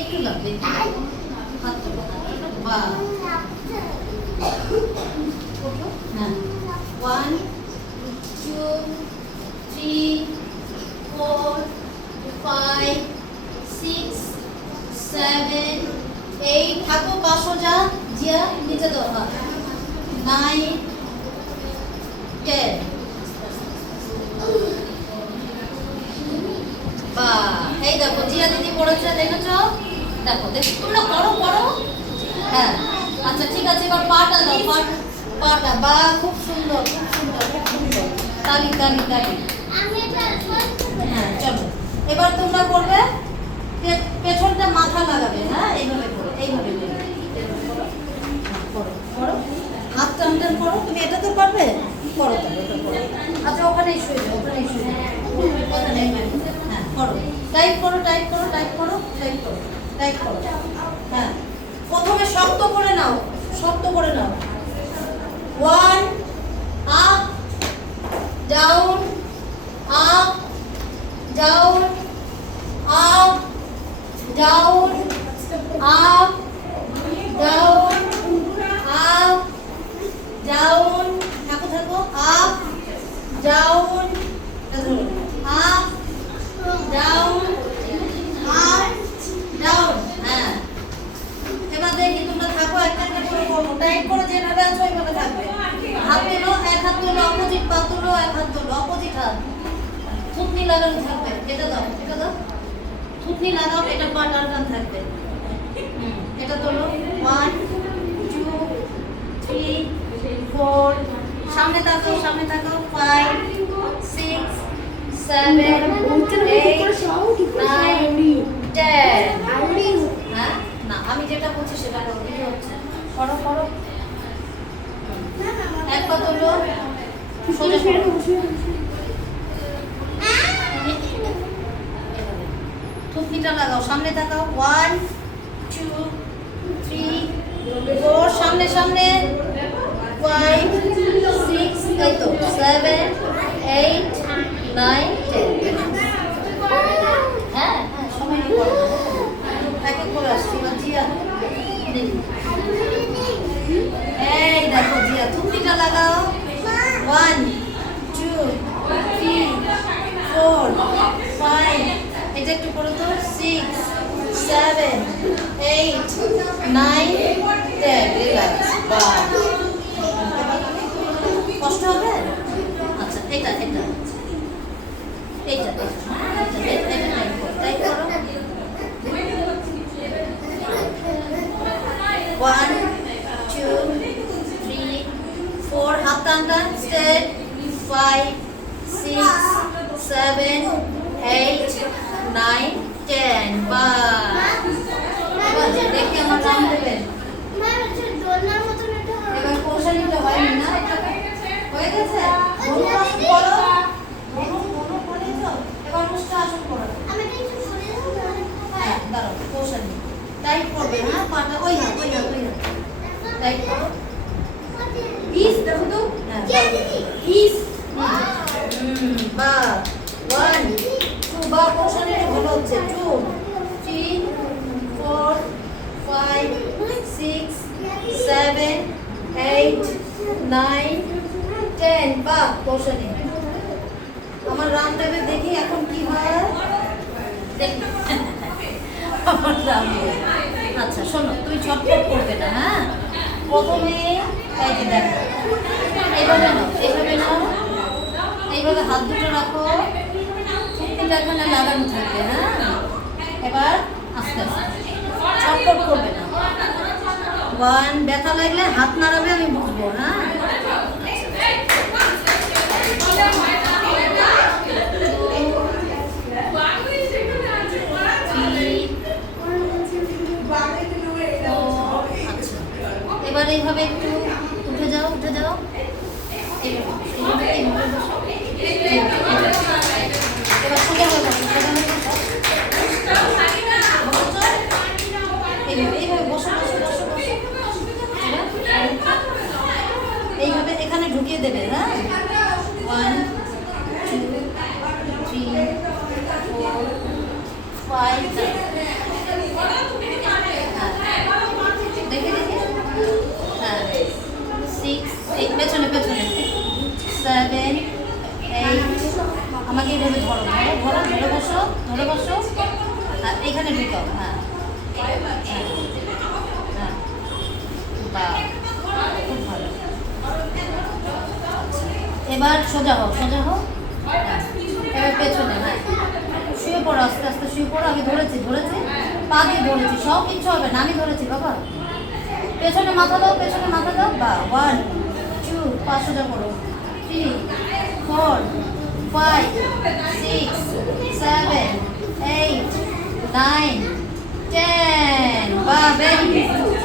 একটু লাগবে, হাত তোলো, বা হ্যাঁ, 1 2 3 4 5 6 7 8 থাকো, পাশো যা, জিয়া নিচে দাও, 9 10। বা এই দেখো জিয়া দিদি পড়েছে, দেখেছো? দেখো দেখো তোমরা করো করো। হ্যাঁ আচ্ছা ঠিক আছে, এবার পাটা দাও, পাটা, বা খুব সুন্দর খুব সুন্দর খুব সুন্দর, তালি তালি তালি। হ্যাঁ চলো, এবার তোমরা করবে পেছনটা মাথা লাগাবে, হ্যাঁ এইভাবে করো, এইভাবে করো করো, হাত টান টান করো। তুমি এটা তো পারবে, করো তাহলে এটা করো। আচ্ছা ওখানেই শুয়ে যাও, ওখানেই শুয়ে যাও, হ্যাঁ করো, টাইপ করো টাইপ করো টাইপ করো টাইপ করো টাইপ করো। হ্যাঁ প্রথমে শক্ত করে নাও, শক্ত করে নাও। 1 up down up down up down up down up down, থাকো থাকো, up down up down up down. হ্যাঁ এবার দেখি তোমরা থাকো, একটা একটা করে করবো, টাইট করে যেভাবে আছো ওইভাবে থাকবে। হাত তোলো, এক হাত তোলো, অপোজিট পা তোলো, এক হাত তোলো, অপোজিট হাত, থুতনি লাগানো থাকবে, এটা দাও এটা দাও, থুতনি লাগাও, এটা পা টান টান থাকবে। এটা তোলো, 1 2 3 4, সামনে তাকাও, সামনে তাকাও, 5 6 7 8 9 10। হ্যাঁ না আমি যেটা বলছি সেটা করো, কি হচ্ছে করো করো। এক পা তোলো, সোজা করো, থুতনিটা লাগাও, সামনে তাকাও, 1 2 3 4, সামনে সামনে, 5 6, এই তো 7 8 9 10। হ্যাঁ হ্যাঁ সময় নিয়ে করো, এক এক করে আসছি। জিয়া এই দেখো জিয়া, থুতনিটা লাগাও, 1 2 3 4 5, এটা একটু করো তো, 6 7 8 9 10। রিল্যাক্স, বাহ কষ্ট হবে। আচ্ছা এটা এটা এইটা টাইপ করো, 1 2 3 4, হাত টান টান, স্টেপ, 5 6 7 8 9 10। বাহ দেখি আমার নাম দেবেন। এবার কৌশলীটা হয়নি না, হয়ে গেছে, এবার মুখটা আসন করো। হ্যাঁ দাঁড়াও, কৌশলী টাইট করবে, হ্যাঁ পাটা ওই হাত ওই হাত ওই হাত টাইট করো। ইস দেখো তো, হ্যাঁ ইস, বাহ 1 2, বা কৌশলী ভালো হচ্ছে, 2 3 4 5 6 7 8 9 10। বাহ কৌশলী, আমার রামদেবের দেখি এখন কি হয়, দেখি আমার রামদেব। আচ্ছা শোনো, তুমি ছটফট করবে না, হ্যাঁ প্রথমে এই যে দেখো, এইভাবে নাও এইভাবে নাও, এইভাবে হাত দুটো রাখো, থুতনিটা এখানে লাগানো থাকবে, হ্যাঁ এবার আস্তে আস্তে, ছটফট করবে না। 1, ব্যথা লাগলে হাত নাড়াবে, আমি বুঝবো, হ্যাঁ এবার এইভাবে একটু উঠে যাও উঠে যাও, এবার সোজা হয়ে বসো, এইভাবে বসো বসো বসো বসো, এইভাবে এখানে ঢুকিয়ে দেবে, হ্যাঁ 1 আমাকে এইভাবে ধরো ধরো ধরো ধরে বসো ধরে বসো। আর এখানে ঢুকাও। হ্যাঁ হ্যাঁ হ্যাঁ, বাহ, খুব ভালো। আচ্ছা, এবার সোজা হও সোজা হও। হ্যাঁ, এবার পেছনে। হ্যাঁ, শুয়ে পড়ো, আস্তে আস্তে শুয়ে পড়ো। আমি ধরেছি ধরেছি, পা দিয়ে ধরেছি, সব কিচ্ছু হবে না, আমি ধরেছি বাবা। পেছনে মাথা দাও, পেছনে মাথা দাও। বা 1 2, পা সোজা করো। 3 4 5 6 7 8 9 10। বা ভেরি গুড।